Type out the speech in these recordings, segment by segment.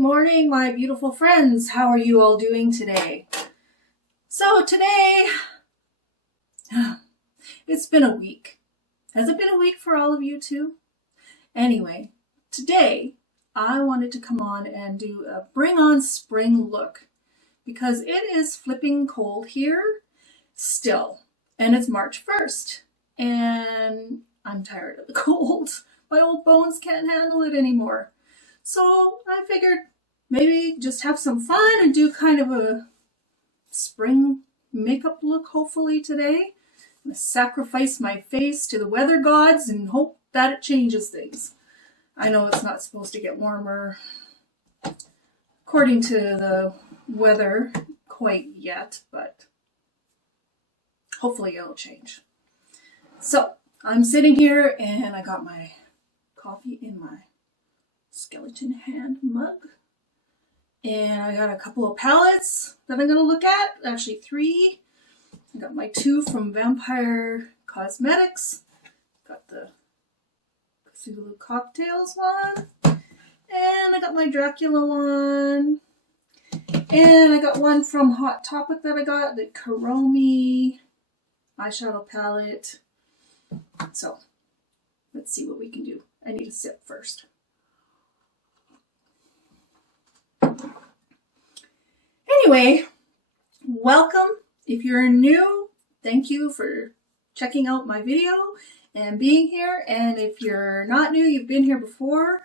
morning, my beautiful friends. How are you all doing today? So today, it's been a week. Has it been a week for all of you too? Anyway, today I wanted to come on and do a bring on spring look because it is flipping cold here still, and it's March 1st, and I'm tired of the cold. My old bones can't handle it anymore. So I figured maybe just have some fun and do kind of a spring makeup look hopefully today. I'm going to sacrifice my face to the weather gods and hope that it changes things. I know it's not supposed to get warmer according to the weather quite yet, but hopefully it'll change. So I'm sitting here and I got my coffee in my skeleton hand mug, and I got a couple of palettes that I'm going to look at, actually 3. I got my 2 from Vampire Cosmetics, got the Cthulhu Cocktails one, and I got my Dracula one, and I got one from Hot Topic that I got, the Kuromi eyeshadow palette. So let's see what we can do. I need a sip first. Anyway, welcome. If you're new, thank you for checking out my video and being here. And if you're not new, you've been here before,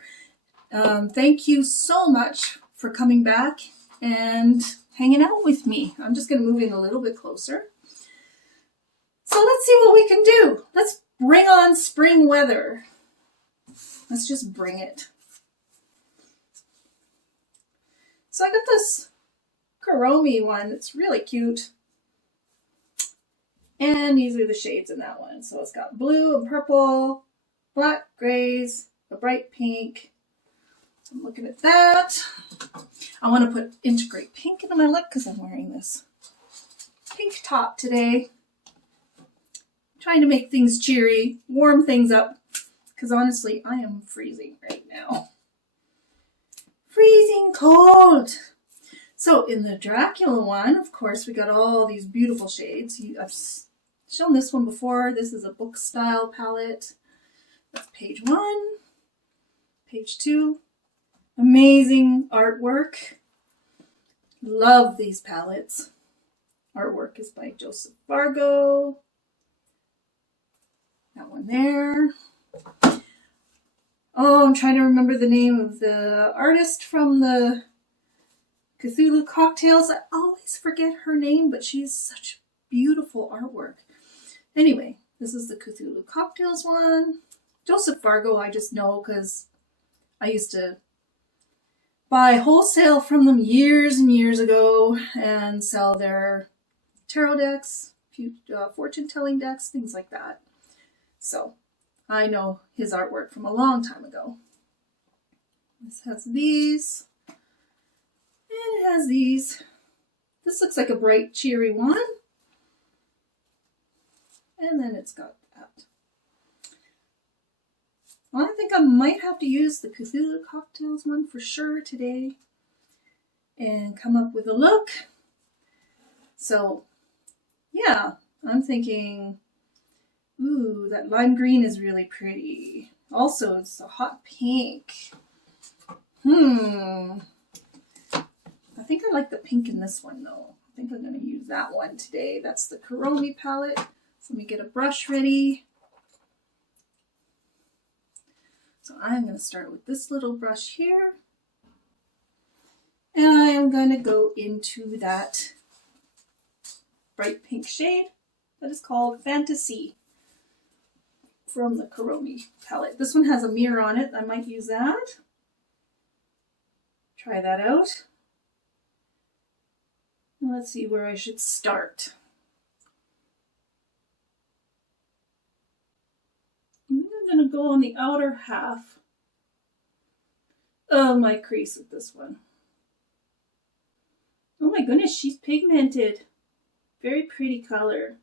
thank you so much for coming back and hanging out with me. I'm just going to move in a little bit closer. So let's see what we can do. Let's bring on spring weather. Let's just bring it. So I got this Kuromi one. It's really cute. And these are the shades in that one. So it's got blue and purple, black grays, a bright pink. I'm looking at that. I want to integrate pink into my look because I'm wearing this pink top today. Trying to make things cheery, warm things up, because honestly, I am freezing right now. Freezing cold. So in the Dracula one, of course, we got all these beautiful shades. I've shown this one before. This is a book style palette. That's page 1. Page 2. Amazing artwork. Love these palettes. Artwork is by Joseph Vargo. That one there. Oh, I'm trying to remember the name of the artist from the Cthulhu Cocktails. I always forget her name, but she's such beautiful artwork. Anyway, this is the Cthulhu Cocktails one. Joseph Vargo, I just know because I used to buy wholesale from them years and years ago and sell their tarot decks, fortune-telling decks, things like that. So I know his artwork from a long time ago. This has these. And it has these. This looks like a bright, cheery one. And then it's got that. Well, I think I might have to use the Cthulhu Cocktails one for sure today and come up with a look. So, yeah, I'm thinking, ooh, that lime green is really pretty. Also, it's a hot pink. I think I like the pink in this one, though. I think I'm going to use that one today. That's the Kuromi palette. So let me get a brush ready. So I'm going to start with this little brush here. And I am going to go into that bright pink shade that is called Fantasy from the Kuromi palette. This one has a mirror on it. I might use that. Try that out. Let's see where I should start. I'm going to go on the outer half of my crease with this one. Oh my goodness, she's pigmented. Very pretty color.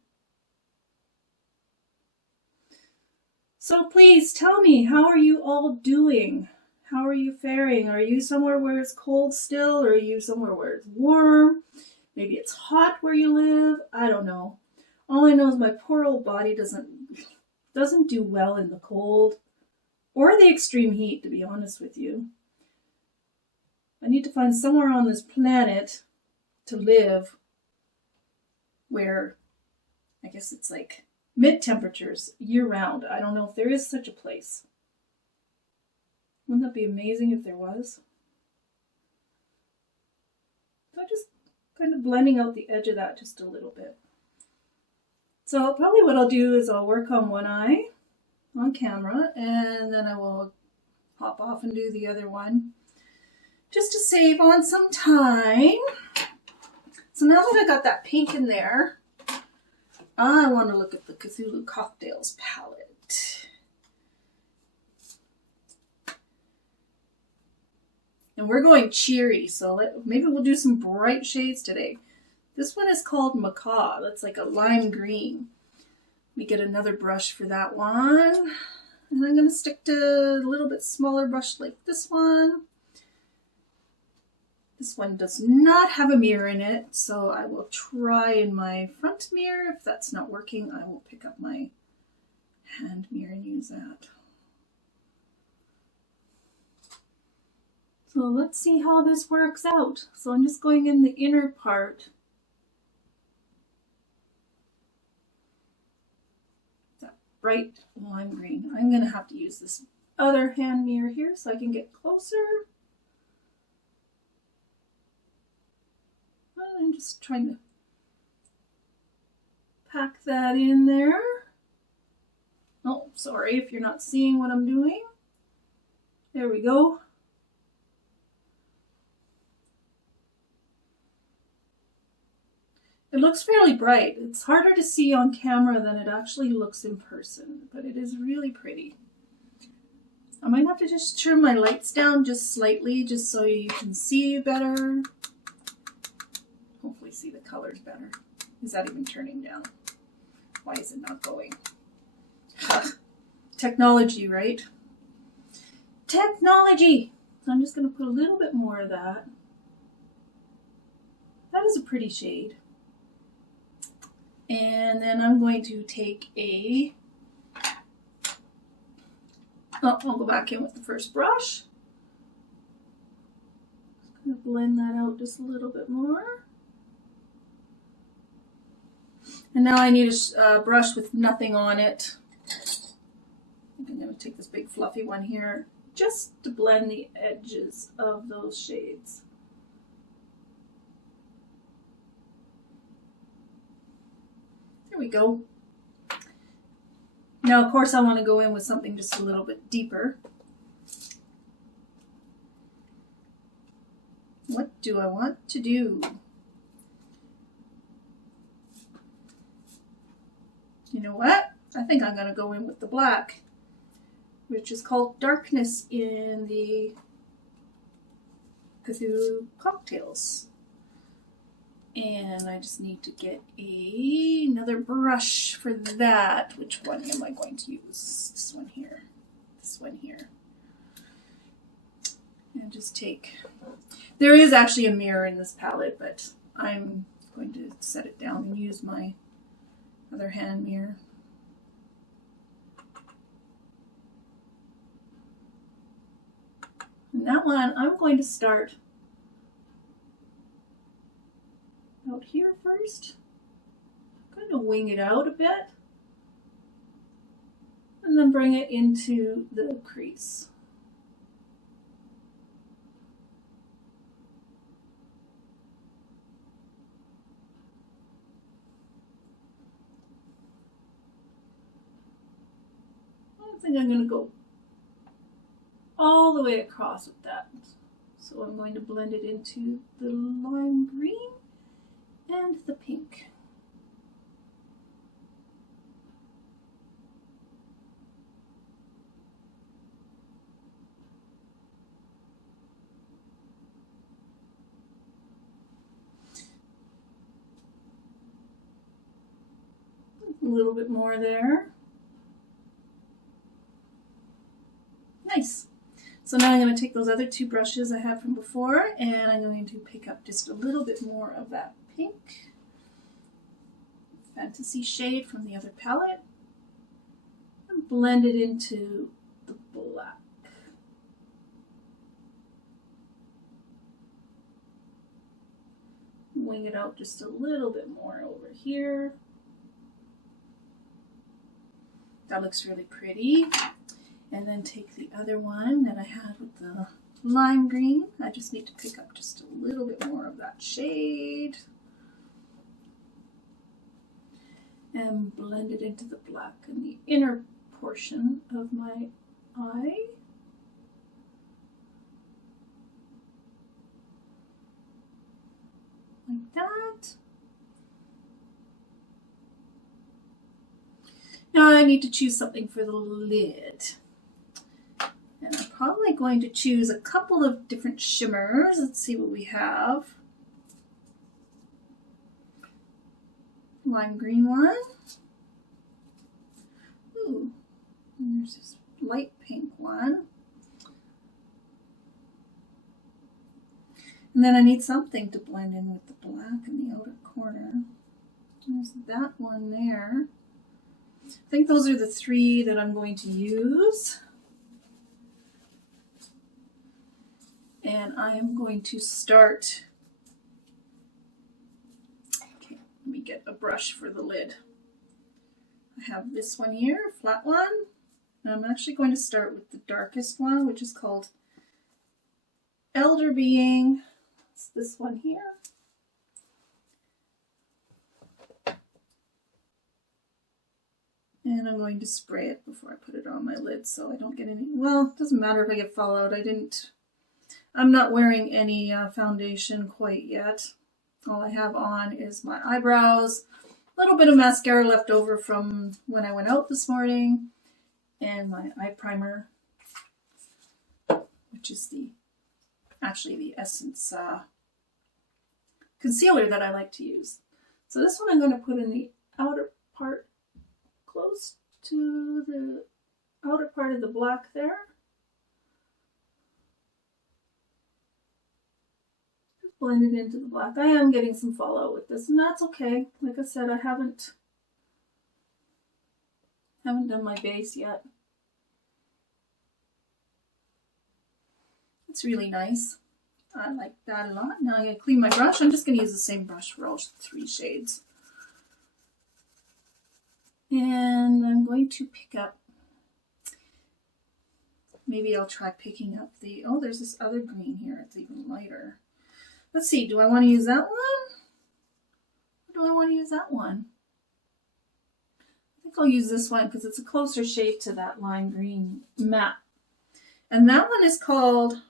So please tell me, how are you all doing? How are you faring? Are you somewhere where it's cold still, or are you somewhere where it's warm? Maybe it's hot where you live. I don't know. All I know is my poor old body doesn't do well in the cold or the extreme heat, to be honest with you. I need to find somewhere on this planet to live where I guess it's like mid-temperatures year-round. I don't know if there is such a place. Wouldn't that be amazing if there was? So I'm just kind of blending out the edge of that just a little bit. So probably what I'll do is I'll work on one eye on camera, and then I will hop off and do the other one just to save on some time. So now that I got that pink in there, I want to look at the Cthulhu Cocktails palette. And we're going cheery, so maybe we'll do some bright shades today. This one is called Macaw. That's like a lime green. Let me get another brush for that one. And I'm going to stick to a little bit smaller brush like this one. This one does not have a mirror in it, so I will try in my front mirror. If that's not working, I will pick up my hand mirror and use that. So let's see how this works out. So I'm just going in the inner part. That bright lime green. I'm going to have to use this other hand mirror here so I can get closer. I'm just trying to pack that in there. Oh, sorry if you're not seeing what I'm doing. There we go. It looks fairly bright. It's harder to see on camera than it actually looks in person, but it is really pretty. I might have to just turn my lights down just slightly, just so you can see better. Hopefully see the colors better. Is that even turning down? Why is it not going? Technology, right? Technology! So I'm just going to put a little bit more of that. That is a pretty shade. And then I'm going to take I'll go back in with the first brush. Just going to blend that out just a little bit more. And now I need a brush with nothing on it. I'm going to take this big fluffy one here just to blend the edges of those shades. There we go. Now, of course, I want to go in with something just a little bit deeper. What do I want to do? You know what? I think I'm going to go in with the black, which is called Darkness in the Cthulhu Cocktails. And I just need to get another brush for that. Which one am I going to use? This one here. This one here. And just take... There is actually a mirror in this palette, but I'm going to set it down and use my other hand mirror. And that one, I'm going to start out here first. Kind of wing it out a bit. And then bring it into the crease. I think I'm going to go all the way across with that. So I'm going to blend it into the lime green and the pink. A little bit more there. Nice. So now I'm going to take those other two brushes I had from before, and I'm going to pick up just a little bit more of that pink Fantasy shade from the other palette and blend it into the black. Wing it out just a little bit more over here. That looks really pretty. And then take the other one that I had with the lime green. I just need to pick up just a little bit more of that shade and blend it into the black in the inner portion of my eye. Like that. Now I need to choose something for the lid. And I'm probably going to choose a couple of different shimmers. Let's see what we have. Lime green one. Ooh, and there's this light pink one. And then I need something to blend in with the black in the outer corner. There's that one there. I think those are the three that I'm going to use. And I am going to start. Okay, let me get a brush for the lid. I have this one here, a flat one. And I'm actually going to start with the darkest one, which is called Elder Being. It's this one here. And I'm going to spray it before I put it on my lid so I don't get any, well, it doesn't matter if I get fallout. I'm not wearing any foundation quite yet. All I have on is my eyebrows, a little bit of mascara left over from when I went out this morning, and my eye primer, which is actually the Essence concealer that I like to use. So this one I'm going to put in the outer part, close to the outer part of the black there. Just blend it into the black. I am getting some fallout with this, and that's okay. Like I said, I haven't done my base yet. It's really nice. I like that a lot. Now I'm going to clean my brush. I'm just going to use the same brush for all three shades. And I'm going to pick up, maybe I'll try picking up oh, there's this other green here. It's even lighter. Let's see, do I want to use that one? Or do I want to use that one? I think I'll use this one because it's a closer shade to that lime green matte. And that one is called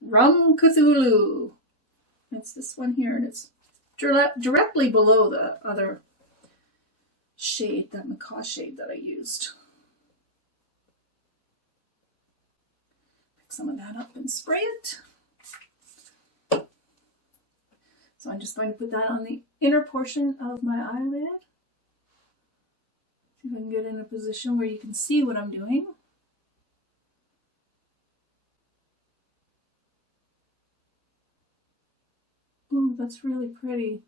Rum Cthulhu. It's this one here, and it's directly below the other shade, that macaw shade that I used. Pick some of that up and spray it. So I'm just going to put that on the inner portion of my eyelid. See if I can get in a position where you can see what I'm doing. Ooh, that's really pretty.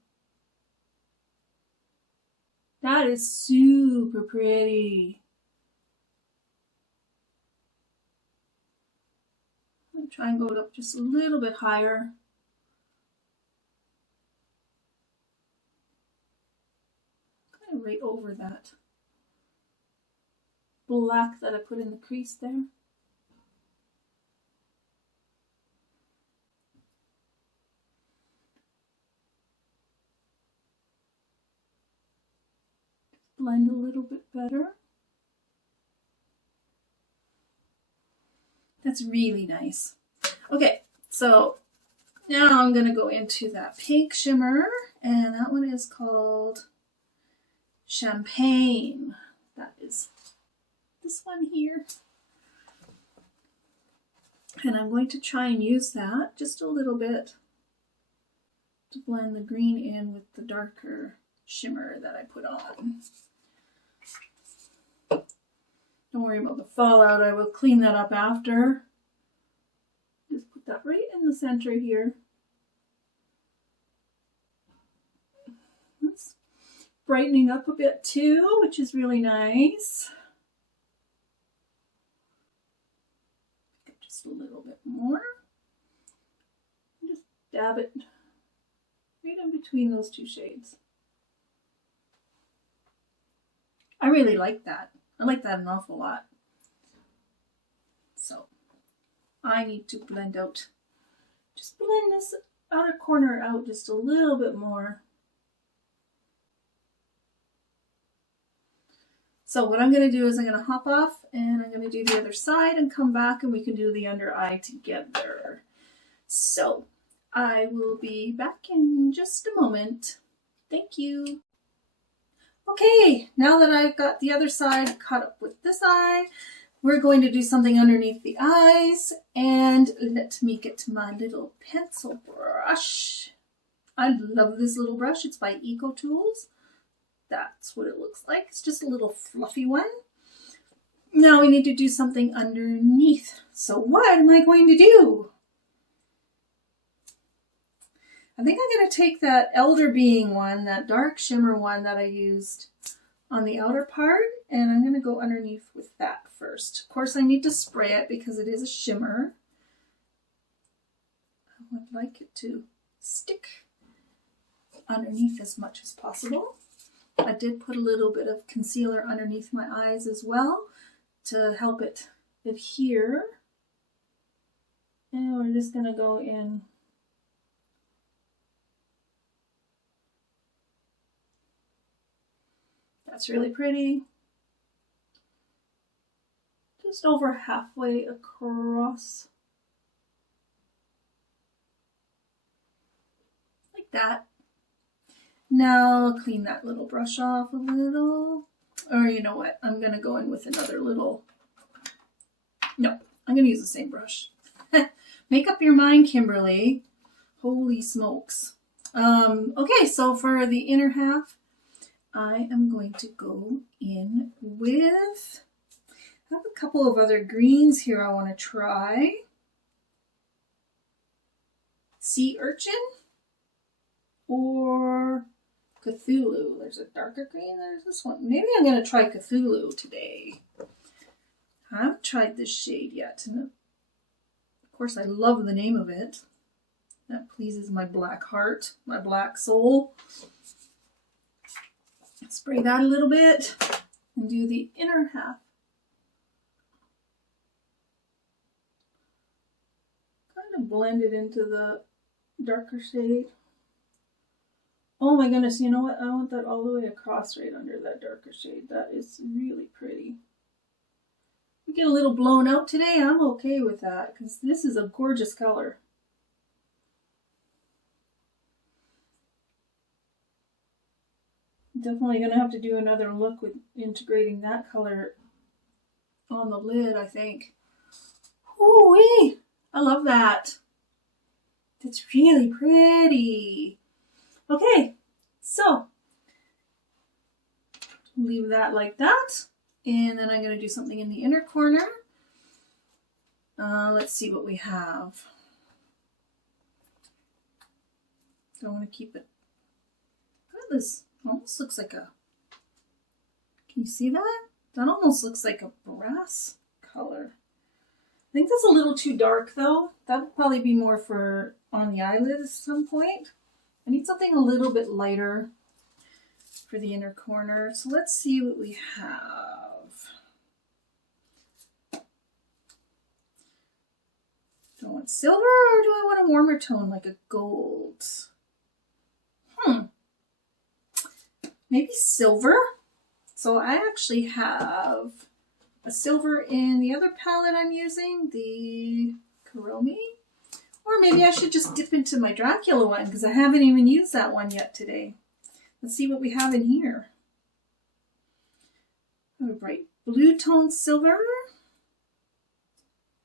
That is super pretty. I'm going to try and go up just a little bit higher. Kind of right over that black that I put in the crease there. Blend a little bit better. That's really nice. Okay, so now I'm going to go into that pink shimmer, and that one is called Champagne. That is this one here. And I'm going to try and use that just a little bit to blend the green in with the darker shimmer that I put on. Don't worry about the fallout, I will clean that up after. that right in the center here. It's brightening up a bit too, which is really nice. Just a little bit more. Just dab it right in between those two shades. I really like that. I like that an awful lot. So I need to blend out, just blend this outer corner out just a little bit more. So what I'm going to do is I'm going to hop off and I'm going to do the other side and come back and we can do the under eye together. So I will be back in just a moment. Thank you. Okay, now that I've got the other side caught up with this eye, we're going to do something underneath the eyes, and let me get my little pencil brush. I love this little brush. It's by EcoTools. That's what it looks like. It's just a little fluffy one. Now we need to do something underneath. So what am I going to do? I think I'm going to take that Elder Being one, that dark shimmer one that I used on the outer part, and I'm going to go underneath with that first. Of course, I need to spray it because it is a shimmer. I would like it to stick underneath as much as possible. I did put a little bit of concealer underneath my eyes as well to help it adhere. And we're just going to go in . That's really pretty. Just over halfway across. Like that. Now clean that little brush off a little. Or you know what? I'm going to go in with another little... No, I'm going to use the same brush. Make up your mind, Kimberly. Holy smokes. Okay, so for the inner half, I am going to go in with, I have a couple of other greens here I want to try. Sea Urchin or Cthulhu. There's a darker green, there's this one. Maybe I'm going to try Cthulhu today. I haven't tried this shade yet. And of course, I love the name of it. That pleases my black heart, my black soul. Spray that a little bit and do the inner half. Kind of blend it into the darker shade. Oh my goodness, you know what? I want that all the way across right under that darker shade. That is really pretty. We get a little blown out today. I'm okay with that because this is a gorgeous color. Definitely going to have to do another look with integrating that color on the lid, I think. Ooh-wee! I love that. It's really pretty. Okay, so leave that like that. And then I'm going to do something in the inner corner. Let's see what we have. So I want to keep it. Look at this. Almost looks like a, can you see that? That almost looks like a brass color. I think that's a little too dark though. That would probably be more for on the eyelid at some point. I need something a little bit lighter for the inner corner. So let's see what we have. Do I want silver or do I want a warmer tone like a gold? Maybe silver. So I actually have a silver in the other palette I'm using, the Kuromi. Or maybe I should just dip into my Dracula one because I haven't even used that one yet today. Let's see what we have in here. I have a bright blue tone silver.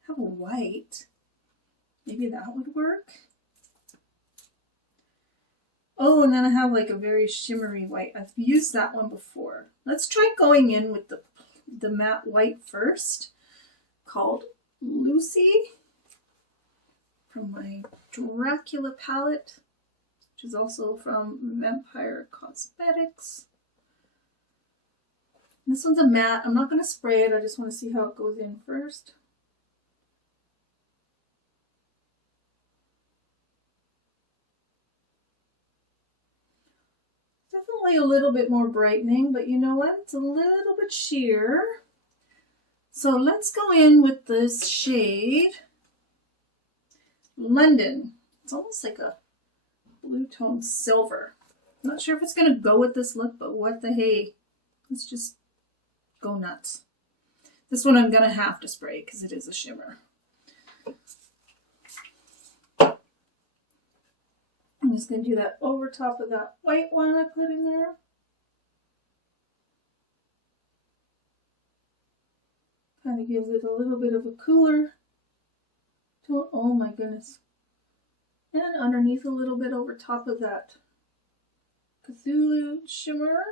I have a white. Maybe that would work. Oh, and then I have like a very shimmery white. I've used that one before. Let's try going in with the matte white first, called Lucy. from my Dracula palette, which is also from Vampire Cosmetics. This one's a matte. I'm not going to spray it. I just want to see how it goes in first. Definitely a little bit more brightening, but you know what? It's a little bit sheer. So let's go in with this shade, London. It's almost like a blue tone silver. I'm not sure if it's going to go with this look, but what the hey. Let's just go nuts. This one I'm going to have to spray because it is a shimmer. I'm just going to do that over top of that white one I put in there. Kind of gives it a little bit of a cooler tone. Oh my goodness. And underneath a little bit over top of that Cthulhu shimmer.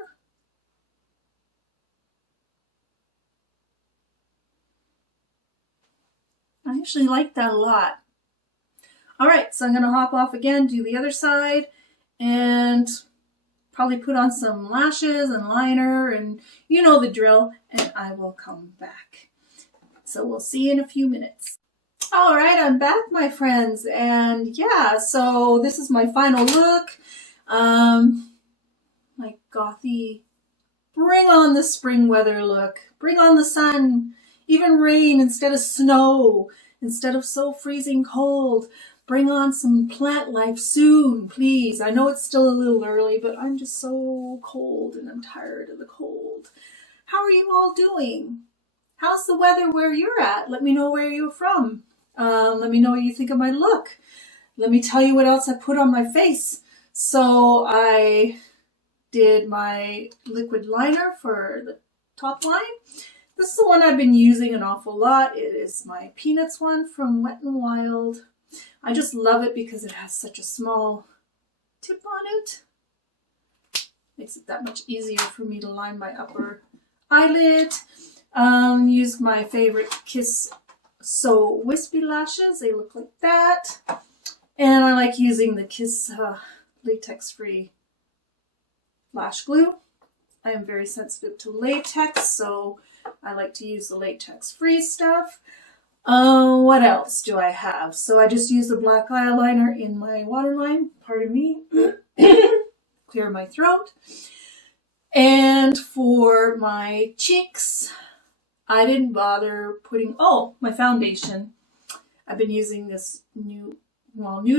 I actually like that a lot. Alright, so I'm going to hop off again, do the other side, and probably put on some lashes and liner, and you know the drill, and I will come back. So we'll see you in a few minutes. Alright, I'm back, my friends, and yeah, so this is my final look. My gothy, bring on the spring weather look. Bring on the sun, even rain instead of snow, instead of so freezing cold. Bring on some plant life soon, please. I know it's still a little early, but I'm just so cold and I'm tired of the cold. How are you all doing? How's the weather where you're at? Let me know where you're from. Let me know what you think of my look. Let me tell you what else I put on my face. So I did my liquid liner for the top line. This is the one I've been using an awful lot. It is my Peanuts one from Wet n Wild. I just love it because it has such a small tip on it. Makes it that much easier for me to line my upper eyelid. Used my favorite Kiss So Wispy lashes. They look like that. And I like using the Kiss latex-free lash glue. I am very sensitive to latex, so I like to use the latex-free stuff. What else do I have? So I just use the black eyeliner in my waterline, pardon me, clear my throat. And for my cheeks, I didn't bother putting, my foundation. I've been using this new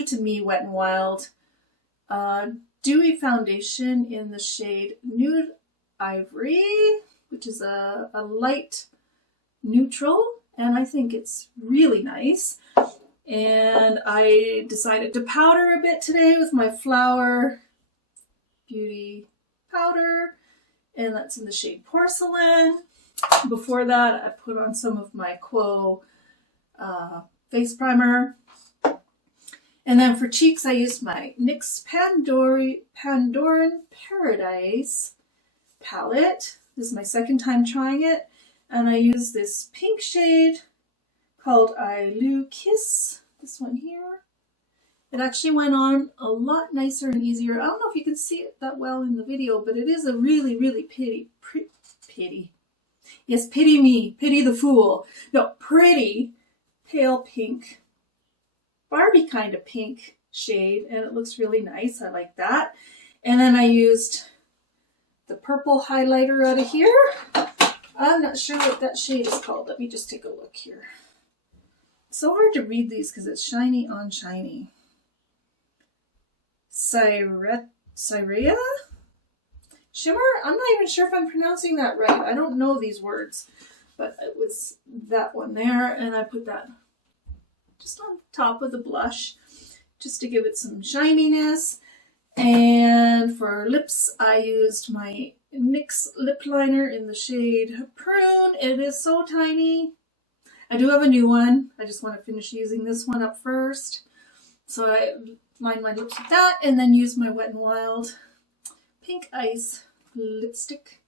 to me Wet n Wild Dewy Foundation in the shade Nude Ivory, which is a light neutral. And I think it's really nice. And I decided to powder a bit today with my Flower Beauty powder. And that's in the shade Porcelain. Before that, I put on some of my Quo face primer. And then for cheeks, I used my NYX Pandoran Paradise palette. This is my second time trying it. And I use this pink shade called I Lu Kiss, this one here. It actually went on a lot nicer and easier. I don't know if you can see it that well in the video, but it is a really, really pretty. Yes, pity me, pity the fool. No, pretty pale pink, Barbie kind of pink shade, and it looks really nice. I like that. And then I used the purple highlighter out of here. I'm not sure what that shade is called. Let me just take a look here. It's so hard to read these because it's shiny on shiny. Cyrea Shimmer? I'm not even sure if I'm pronouncing that right. I don't know these words. But it was that one there. And I put that just on top of the blush just to give it some shininess. And for lips, I used my NYX lip liner in the shade Prune. It is so tiny. I do have a new one. I just want to finish using this one up first. So I line my lips with that and then use my Wet n Wild Pink Ice lipstick.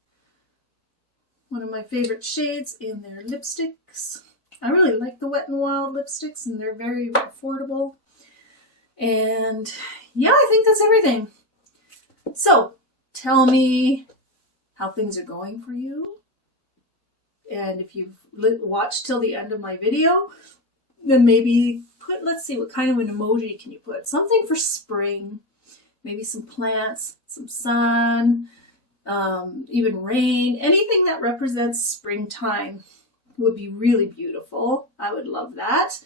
One of my favorite shades in their lipsticks. I really like the Wet n Wild lipsticks and they're very affordable. And yeah, I think that's everything. So tell me how things are going for you. And if you've watched till the end of my video, then maybe put, let's see, what kind of an emoji can you put? Something for spring, maybe some plants, some sun, even rain, anything that represents springtime would be really beautiful. I would love that.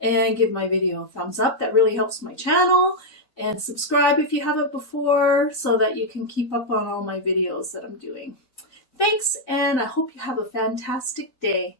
And give my video a thumbs up. That really helps my channel. And subscribe if you haven't before so that you can keep up on all my videos that I'm doing. Thanks, and I hope you have a fantastic day.